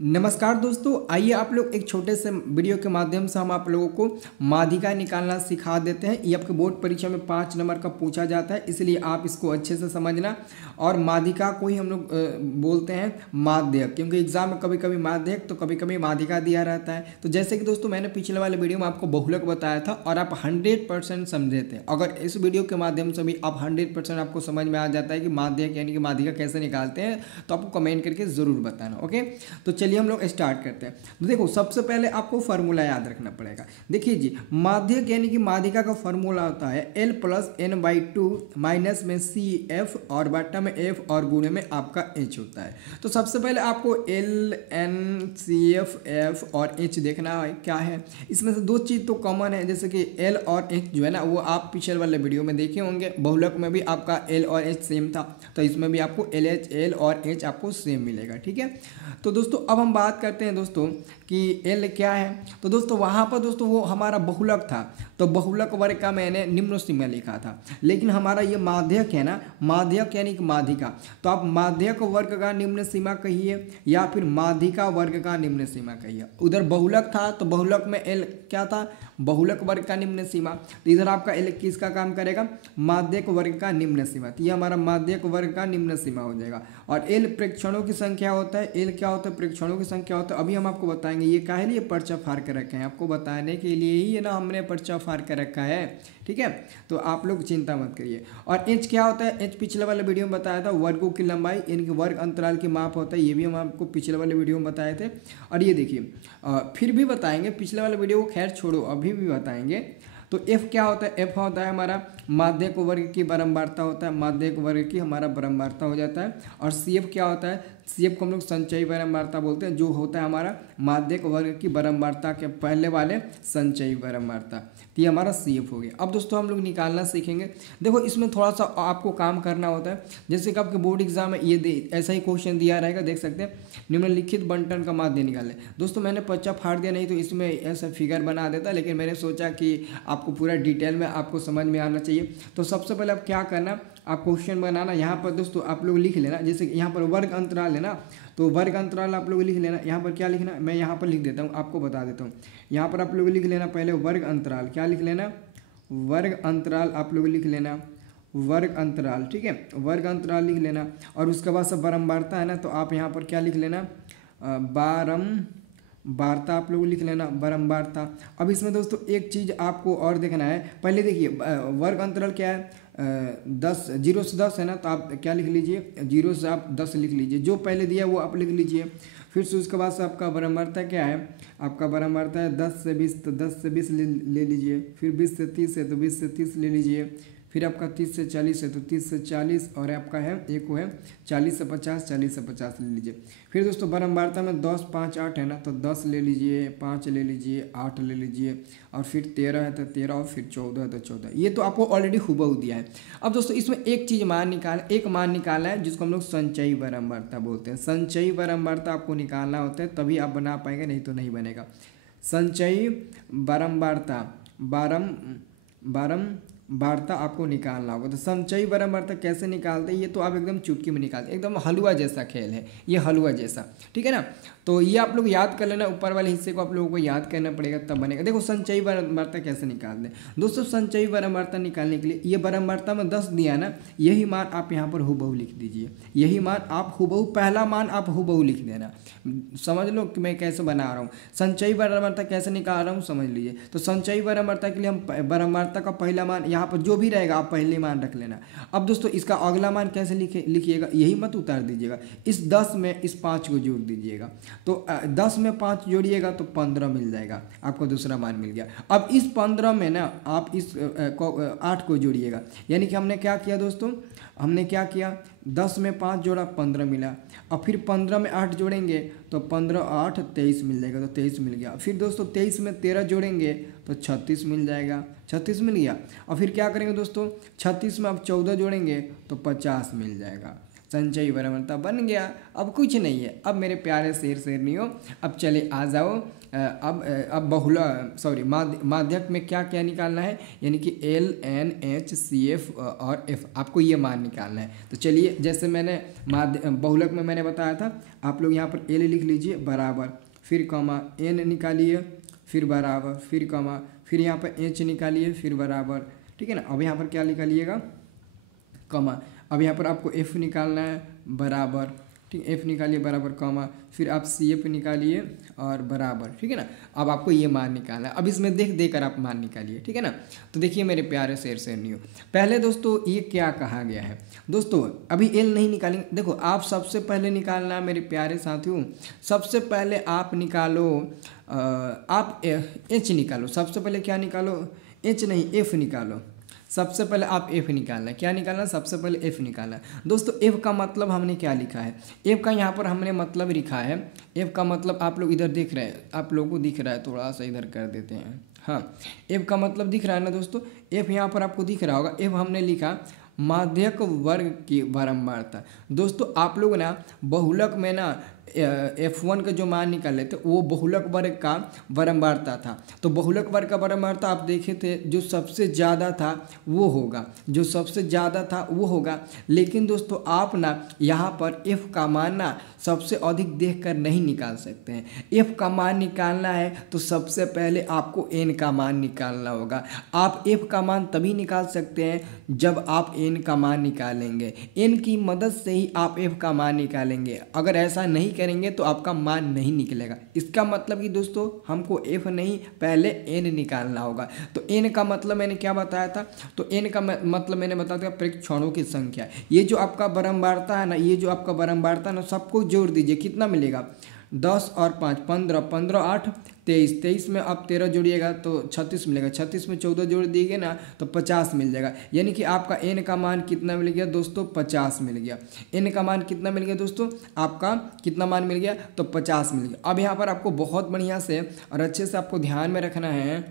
नमस्कार दोस्तों, आइए आप लोग एक छोटे से वीडियो के माध्यम से हम आप लोगों को माध्यिका निकालना सिखा देते हैं। ये आपके बोर्ड परीक्षा में 5 नंबर का पूछा जाता है, इसलिए आप इसको अच्छे से समझना। और माध्यिका को ही हम लोग बोलते हैं माध्यक, क्योंकि एग्जाम में कभी कभी माध्यक तो कभी कभी माध्यिका दिया रहता है। तो जैसे कि दोस्तों मैंने पिछले वाले वीडियो में आपको बहुलक बताया था और आप 100% समझे थे। अगर इस वीडियो के माध्यम से भी आप 100% आपको समझ में आ जाता है कि माध्यक यानी कि माध्यिका कैसे निकालते हैं, तो आपको कमेंट करके ज़रूर बताना। ओके, तो चलिए हम लोग स्टार्ट करते हैं। तो देखो, सबसे पहले आपको फार्मूला याद रखना पड़ेगा। देखिए जी, माध्यक यानी कि माध्यिका का फार्मूला होता है L + n/2 माइनस में CF और बटा में F और गुणे में आपका H होता है। तो सबसे पहले आपको L, N, CF, F और H देखना है क्या है। इसमें से दो चीज़ तो कॉमन है, जैसे कि L और H जो है ना, वो आप पिछले वाले वीडियो में देखे होंगे। बहुलक में भी आपका L और H सेम था, तो इसमें भी आपको L और H आपको सेम मिलेगा। ठीक है, तो दोस्तों अब हम बात करते हैं दोस्तों कि L क्या है। तो दोस्तों वहाँ पर दोस्तों वो हमारा बहुलक था, तो बहुलक वर्ग का मैंने निम्न सीमा लिखा था। लेकिन हमारा ये माध्यक है ना, माध्यक यानी कि माध्यिका, तो आप माध्यक वर्ग का निम्न सीमा कहिए या फिर माध्यिका वर्ग का निम्न सीमा कहिए। उधर बहुलक था तो बहुलक में L क्या था, बहुलक वर्ग का निम्न सीमा। तो इधर आपका L किसका काम करेगा, माध्यक वर्ग का निम्न सीमा। तो ये हमारा माध्यक वर्ग का निम्न सीमा हो जाएगा। और L प्रेक्षणों की संख्या होता है। L क्या होता है, प्रेक्षणों की संख्या होता है। अभी हम आपको बताएंगे ये काहे लिए पर्चा फाड़ के रखे हैं, आपको बताने के लिए ही है ना, हमने पर्चा फाड़ के रखा है। ठीक है, तो आप लोग चिंता मत करिए। और H क्या होता है, H पिछले वाले वीडियो में बताया था, वर्गों की लंबाई यानी कि वर्ग अंतराल की माप होता है। ये भी हम आपको पिछले वाले वीडियो में बताए थे। और ये देखिए फिर भी बताएंगे, पिछले वाले वीडियो को खैर छोड़ो, अभी भी बताएंगे। तो F क्या होता है, F होता है हमारा माध्यक वर्ग की बारंबारता होता है, माध्यक वर्ग की हमारा बारंबारता हो जाता है। और CF क्या होता है, CF को हम लोग संचयी बारंबारता बोलते हैं, जो होता है हमारा माध्यक वर्ग की बारंबारता के पहले वाले संचयी बारंबारता। तो ये हमारा CF हो गया। अब दोस्तों हम लोग निकालना सीखेंगे। देखो, इसमें थोड़ा सा आपको काम करना होता है। जैसे कि आपके बोर्ड एग्जाम में ये ऐसा ही क्वेश्चन दिया रहेगा, देख सकते हैं, निम्नलिखित बंटन का माध्य निकालें। दोस्तों मैंने पर्चा फाड़ दिया, नहीं तो इसमें ऐसा फिगर बना देता, लेकिन मैंने सोचा कि आपको पूरा डिटेल में आपको समझ में आना चाहिए। तो सबसे पहले आप क्या करना, आप क्वेश्चन बनाना। यहाँ पर दोस्तों आप लोग लिख लेना, जैसे यहाँ पर वर्ग अंतराल है ना, तो वर्ग अंतराल आप लोग लिख लेना। यहाँ पर क्या लिखना, मैं यहाँ पर लिख देता हूँ, आपको बता देता हूँ। यहाँ पर आप लोग लिख लेना पहले वर्ग अंतराल, क्या लिख लेना, वर्ग अंतराल आप लोग लिख लेना, वर्ग अंतराल। ठीक है, वर्ग अंतराल लिख लेना। और उसके बाद सब बारंबारता है ना, तो आप यहाँ पर क्या लिख लेना, बारंबारता आप लोग लिख लेना, बारंबारता। अब इसमें दोस्तों एक चीज़ आपको और देखना है। पहले देखिए वर्ग अंतराल क्या है, 10, 0 से 10 है ना, तो आप क्या लिख लीजिए, 0 से आप 10 लिख लीजिए, जो पहले दिया वो आप लिख लीजिए। फिर से उसके बाद से आपका बारंबारता क्या है, आपका बारंबारता है 10 से 20, तो 10 से 20 ले लीजिए। फिर 20 से 30 है तो 20 से 30 ले लीजिए। फिर आपका 30 से 40 है तो 30 से 40, और आपका है एक वो है 40 से 50, 40 से 50 ले लीजिए। फिर दोस्तों बारंबारता में 10, 5, 8 है ना, तो 10 ले लीजिए, 5 ले लीजिए, 8 ले लीजिए, और फिर 13 है तो 13, और फिर 14 है तो 14। ये तो आपको ऑलरेडी हुबहू दिया है। अब दोस्तों इसमें एक चीज़ एक मान निकालना है, जिसको हम लोग संचयी बारंबारता बोलते हैं। संचयी बारंबारता आपको निकालना होता है, तभी आप बना पाएंगे, नहीं तो नहीं बनेगा। संचयी बारंबारता बारंबारता आपको निकालना होगा। तो संचयी बारंबारता कैसे निकालते हैं, ये तो आप एकदम चुटकी में निकालते, एकदम हलवा जैसा खेल है ये, हलवा जैसा। ठीक है ना, तो ये आप लोग याद कर लेना, ऊपर वाले हिस्से को आप लोगों को याद करना पड़ेगा, तब बनेगा। देखो संचयी बारंबारता कैसे निकालते हैं दोस्तों। संचयी बारंबारता निकालने के लिए ये बारंबारता में 10 दिया ना, यही मान आप यहाँ पर हुबहू लिख दीजिए। यही मान आप हुबहू, पहला मान आप हुबहू लिख देना। समझ लो कि मैं कैसे बना रहा हूँ। संचयी बारंबारता कैसे निकाल रहा हूँ समझ लीजिए। तो संचयी बारंबारता के लिए हम बारंबारता का पहला मान यहाँ पर जो भी रहेगा आप पहले मान रख लेना। अब दोस्तों इसका अगला मान कैसे लिखिएगा, यही मत उतार दीजिएगा, इस 10 में इस 5 को जोड़ दीजिएगा। तो 10 में 5 जोड़िएगा तो 15 मिल जाएगा, आपको दूसरा मान मिल गया। अब इस 15 में ना आप इस 8 को जोड़िएगा। यानी कि हमने क्या किया दोस्तों, हमने क्या किया, 10 में 5 जोड़ा 15 मिला। और फिर 15 में 8 जोड़ेंगे तो 15, 8, 23 मिल जाएगा, तो 23 मिल गया। फिर दोस्तों 23 में 13 जोड़ेंगे तो 36 मिल जाएगा, 36 मिल गया। और फिर क्या करेंगे दोस्तों, 36 में आप 14 जोड़ेंगे तो 50 मिल जाएगा। संचयी बराबरता बन गया। अब कुछ नहीं है। अब मेरे प्यारे शेर शेरनियों, अब चले आ जाओ। अब माध्यक में क्या क्या निकालना है, यानी कि L N H C F और F, आपको ये मान निकालना है। तो चलिए, जैसे मैंने बहुलक में मैंने बताया था, आप लोग यहाँ पर L लिख लीजिए बराबर, फिर कॉमा N निकालिए, फिर बराबर, फिर कॉमा, फिर यहाँ पर H निकालिए, फिर बराबर, ठीक है ना। अब यहाँ पर क्या निकालिएगा, कॉमा। अब यहाँ पर आपको F निकालना है बराबर, ठीक, F निकालिए बराबर, कॉमा, फिर आप CF निकालिए और बराबर, ठीक है ना। अब आपको ये मान निकालना है। अब इसमें देकर आप मान निकालिए, ठीक है ना। तो देखिए मेरे प्यारे शेर शेरनियों, पहले दोस्तों ये क्या कहा गया है दोस्तों, अभी L नहीं निकालेंगे। देखो, आप सबसे पहले निकालना मेरे प्यारे साथियों, सबसे पहले आप निकालो, आप H निकालो। सबसे पहले क्या निकालो, H नहीं, F निकालो। सबसे पहले आप F निकालना है। क्या निकालना है, सबसे पहले F निकालना है। दोस्तों F का मतलब हमने क्या लिखा है, F का यहाँ पर हमने मतलब लिखा है, F का मतलब आप लोग इधर देख रहे हैं, आप लोगों को दिख रहा है, थोड़ा सा इधर कर देते हैं। हाँ, F का मतलब दिख रहा है ना दोस्तों, F यहाँ पर आपको दिख रहा होगा। F हमने लिखा माध्यक वर्ग की बारंबारता। दोस्तों आप लोग ना बहुलक में ना F1 का जो मान निकाले थे वो बहुलक वर्ग का बारंबारता था। तो बहुलक वर्ग का बारंबारता आप देखे थे, जो सबसे ज़्यादा था वो होगा, जो सबसे ज़्यादा था वो होगा। लेकिन दोस्तों आप ना यहाँ पर F का मान ना सबसे अधिक देखकर नहीं निकाल सकते हैं। F का मान निकालना है तो सबसे पहले आपको N का मान निकालना होगा। आप F का मान तभी निकाल सकते हैं जब आप N का मान निकालेंगे। N की मदद से ही आप F का मान निकालेंगे। अगर ऐसा नहीं करेंगे तो आपका मान नहीं निकलेगा। इसका मतलब कि दोस्तों हमको F नहीं, पहले N निकालना होगा। तो N का मतलब मैंने क्या बताया था, तो N का मतलब मैंने बताया था प्रेक्षणों की संख्या। ये जो आपका बारंबारता है ना, ये जो आपका बारंबारता ना, सबको जोड़ दीजिए, कितना मिलेगा, 10 और 5 15, 15 8 23, 23 में आप 13 जोड़िएगा तो 36 मिलेगा, 36 में 14 जोड़ दिए ना तो 50 मिल जाएगा। यानी कि आपका N का मान कितना मिल गया दोस्तों, 50 मिल गया। N का मान कितना मिल गया दोस्तों, आपका कितना मान मिल गया, तो 50 मिल गया। अब यहाँ पर आपको बहुत बढ़िया से और अच्छे से आपको ध्यान में रखना है।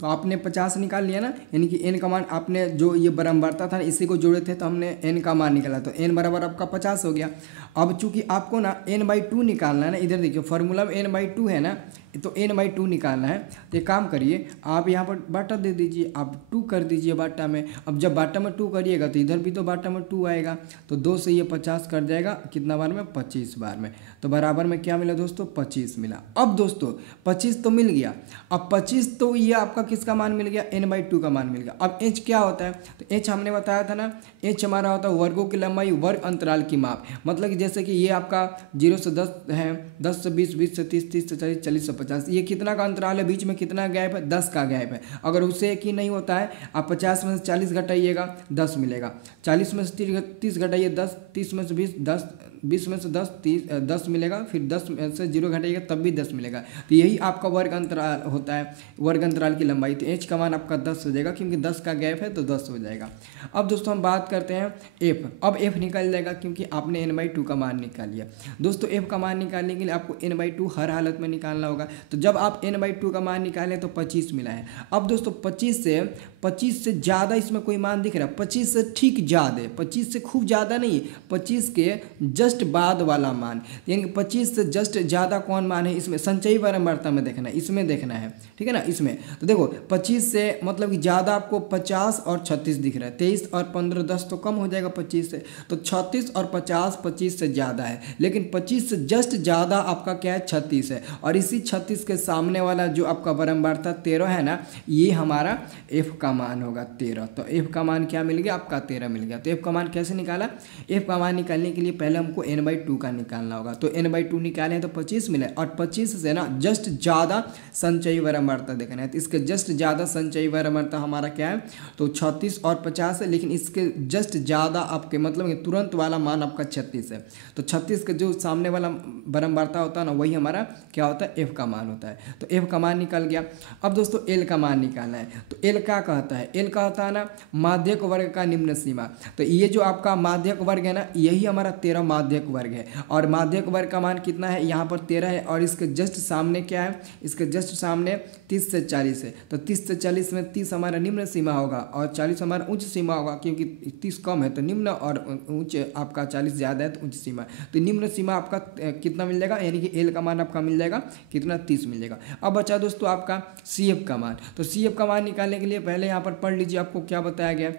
तो आपने 50 निकाल लिया ना, यानी कि N का मान आपने जो ये बारंबारता था इसी को जोड़े थे तो हमने N का मान निकाला, तो N बराबर आपका 50 हो गया। अब चूंकि आपको ना N/2 निकालना है ना, इधर देखिए फॉर्मूला में N/2 है ना, तो N/2 निकालना है। तो एक काम करिए, आप यहाँ पर बाटा दे दीजिए, आप 2 कर दीजिए बाटा में। अब जब बाटा में 2 करिएगा तो इधर भी तो बाटा में 2 आएगा, तो 2 से ये 50 कर जाएगा, कितना बार में, 25 बार में। तो बराबर में क्या मिला दोस्तों, 25 मिला। अब दोस्तों 25 तो मिल गया। अब 25 तो ये आपका किसका मान मिल गया, N/2 का मान मिल गया। अब H क्या होता है, तो H हमने बताया था ना, H हमारा होता है वर्गों की लंबाई, वर्ग अंतराल की माप। मतलब कि जैसे कि ये आपका 0 से 10 है, 10 से 20, 20 से 30, 30 से 40, 40 से 50, ये कितना का अंतराल है, बीच में कितना गैप है, 10 का गैप है। अगर उससे एक ही नहीं होता है, आप 50 में से 40 घटाइएगा 10 मिलेगा, 40 में से 30 घटाइए 10, 30 में से 20 10, 20 में से 10 30 10 मिलेगा, फिर 10 में से 0 घटाइएगा तब भी 10 मिलेगा। तो यही आपका वर्ग अंतराल होता है, वर्ग अंतराल की लंबाई। तो H का मान आपका 10 हो जाएगा, क्योंकि 10 का गैप है तो 10 हो जाएगा। अब दोस्तों हम बात करते हैं F। अब F निकल जाएगा क्योंकि आपने N/2 का मान निकाल लिया। दोस्तों F का मान निकालने के लिए आपको N/2 हर हालत में निकालना होगा। तो जब आप N/2 का मान निकालें तो 25 मिला है। अब दोस्तों 25 से ज़्यादा इसमें कोई मान दिख रहा है, 25 से ठीक ज़्यादा, 25 से खूब ज़्यादा नहीं, 25 के जस्ट बाद वाला मान, यानी कि 25 से जस्ट ज़्यादा कौन मान है, इसमें संचयी बारंबारता में देखना है, इसमें देखना है, ठीक है ना। इसमें तो देखो 25 से मतलब कि ज़्यादा आपको 50 और 36 दिख रहा है, 23 और 15 10 तो कम हो जाएगा 25 से, तो 36 और 50 25 से ज़्यादा है। लेकिन 25 से जस्ट ज़्यादा आपका क्या है, 36 है। और इसी 36 के सामने वाला जो आपका बारंबारता 13 है ना, ये हमारा F का मान होगा 13। तो F का मान क्या मिल गया, आपका 13 मिल गया। तो F का मान कैसे निकाला, F का मान निकालने के लिए पहले हमको N/2 का निकालना होगा। तो N/2 निकाले तो 25 मिले, और 25 से ना जस्ट ज़्यादा संचयी बारंबारता देखना है। तो इसके जस्ट ज़्यादा संचयी बारंबारता हमारा क्या है, तो 36 और 50 है, लेकिन इसके जस्ट ज़्यादा आपके मतलब कि तुरंत वाला मान आपका 36 है। तो 36 का जो सामने वाला बारंबारता होता है ना, वही हमारा क्या होता है, F का मान होता है। तो F का मान निकल गया। अब दोस्तों L का मान निकालना है। तो L क्या कहता है, L कहता है ना माध्यक वर्ग का निम्न सीमा। तो ये जो आपका माध्यक वर्ग है ना, यही हमारा 13 माध्यक माध्यक वर्ग है। और माध्यक वर्ग का मान कितना है, यहाँ पर 13 है और इसके जस्ट सामने क्या है, इसके जस्ट सामने 30 से 40 है। तो 30 से 40 में 30 हमारा निम्न सीमा होगा और 40 हमारा उच्च सीमा होगा, क्योंकि 30 कम है तो निम्न और उच्च आपका 40 ज़्यादा है तो उच्च सीमा। तो निम्न सीमा आपका कितना मिल जाएगा, यानी कि एल का मान आपका मिल जाएगा कितना, 30 मिल जाएगा। अब बचा दोस्तों आपका सी एफ का मान। तो सी एफ का मान निकालने के लिए पहले यहाँ पर पढ़ लीजिए आपको क्या बताया गया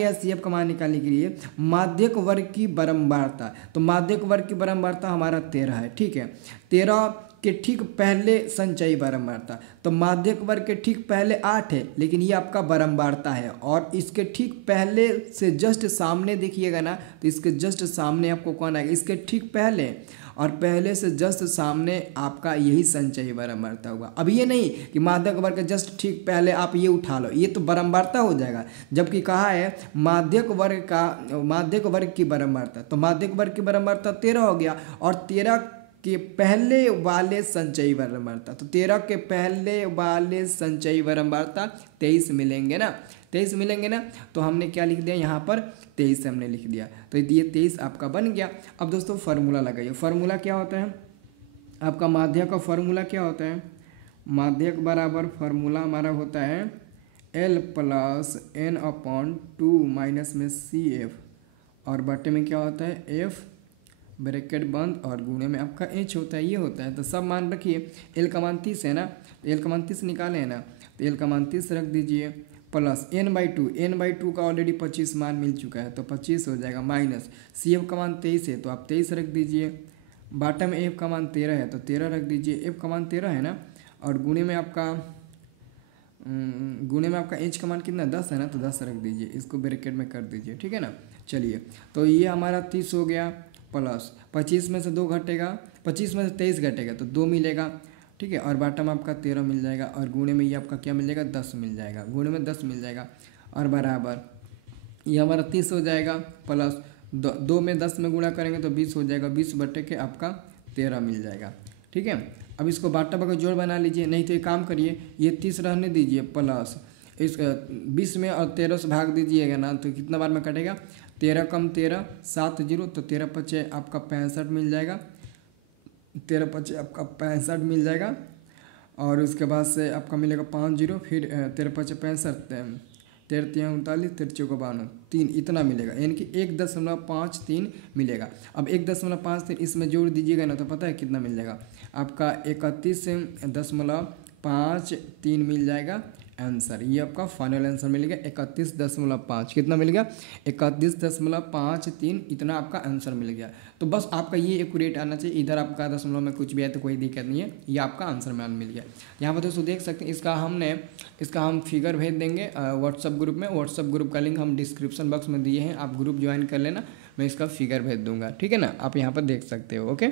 है सी एफ का मान निकालने के लिए माध्यक वर्ग की बारंबारता। तो माध्यक वर्ग की बारंबारता हमारा 13 है, ठीक है। 13 के ठीक पहले संचयी बारंबारता, तो माध्यक वर्ग के ठीक पहले 8 है, लेकिन ये आपका बारंबारता है। और इसके ठीक पहले से जस्ट सामने देखिएगा ना, तो इसके जस्ट सामने आपको कौन आएगा, इसके ठीक पहले और पहले से जस्ट सामने आपका यही संचयी बारंबारता होगा। अब ये नहीं कि माध्यक वर्ग के जस्ट ठीक पहले आप ये उठा लो, ये तो बारंबारता हो जाएगा। जबकि कहा है माध्यक वर्ग की बारंबारता, तो माध्यक वर्ग की बारंबारता 13 हो गया और 13 के पहले वाले संचयी बारंबारता, तो 13 के पहले वाले संचयी बारंबारता 23 मिलेंगे ना, 23 मिलेंगे ना। तो हमने क्या लिख दिया यहाँ पर, 23 हमने लिख दिया। तो ये 23 आपका बन गया। अब दोस्तों फार्मूला लगाइए। फार्मूला क्या होता है आपका, माध्यक का फार्मूला क्या होता है, माध्यक बराबर फार्मूला हमारा होता है L + n/2 माइनस में CF और बटे में क्या होता है F ब्रैकेट बंद और गुणे में आपका H होता है, ये होता है। तो सब मान रखिए। L का मान 30 है ना, तो L का मान 30 निकाले है ना, तो L का मान 30 रख दीजिए प्लस n/2 का ऑलरेडी 25 मान मिल चुका है तो 25 हो जाएगा, माइनस CF का मान 23 है तो आप 23 रख दीजिए। बाटा में F का मान 13 है तो 13 रख दीजिए, F का मान 13 है ना, और गुणे में आपका H का मान कितना 10 है ना, तो 10 रख दीजिए, इसको ब्रैकेट में कर दीजिए, ठीक है ना। चलिए तो ये हमारा 30 हो गया प्लस 25 में से 2 घटेगा, 25 में से 23 घटेगा तो 2 मिलेगा, ठीक है। और बाटा में आपका 13 मिल जाएगा और गुणे में ये आपका क्या मिल जाएगा, 10 मिल जाएगा, गुणे में 10 मिल जाएगा और बराबर ये हमारा 30 हो जाएगा प्लस 2 में 10 में गुणा करेंगे तो 20 हो जाएगा, 20 बटे के आपका 13 मिल जाएगा, ठीक है। अब इसको बाटा बका जोड़ बना लीजिए, नहीं तो एक काम करिए ये 30 रहने दीजिए प्लस इस 20 में और 13 से भाग दीजिएगा ना, तो कितना बार में कटेगा, 13 कम 13 7 0, तो 13 पचे आपका 65 मिल जाएगा, 13 पचे आपका 65 मिल जाएगा। और उसके बाद से आपका मिलेगा 5 0, फिर 13 पचे 65, 13 3 39, 13 चौका 52, 3 इतना मिलेगा, यानी कि 1.53 मिलेगा। अब 1.53 इसमें जोड़ दीजिएगा ना, तो पता है कितना मिल जाएगा आपका 31.53 मिल जाएगा आंसर। ये आपका फाइनल आंसर मिल गया 31.5, कितना मिल गया 31.53, इतना आपका आंसर मिल गया। तो बस आपका ये एक्यूरेट आना चाहिए, इधर आपका दशमलव में कुछ भी है तो कोई दिक्कत नहीं है, ये आपका आंसर मान मिल गया। यहाँ पर दोस्तों देख सकते हैं इसका हम फिगर भेज देंगे व्हाट्सअप ग्रुप में। व्हाट्सअप ग्रुप का लिंक हम डिस्क्रिप्शन बॉक्स में दिए हैं, आप ग्रुप ज्वाइन कर लेना, मैं इसका फिगर भेज दूंगा, ठीक है ना, आप यहाँ पर देख सकते हो। ओके,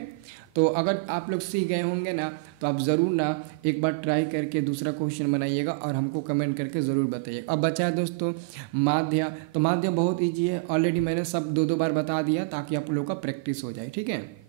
तो अगर आप लोग सीख गए होंगे ना, तो आप ज़रूर ना एक बार ट्राई करके दूसरा क्वेश्चन बनाइएगा और हमको कमेंट करके ज़रूर बताइए। अब बचा है दोस्तों माध्य, तो माध्य बहुत ईजी है, ऑलरेडी मैंने सब 2 बार बता दिया ताकि आप लोगों का प्रैक्टिस हो जाए, ठीक है।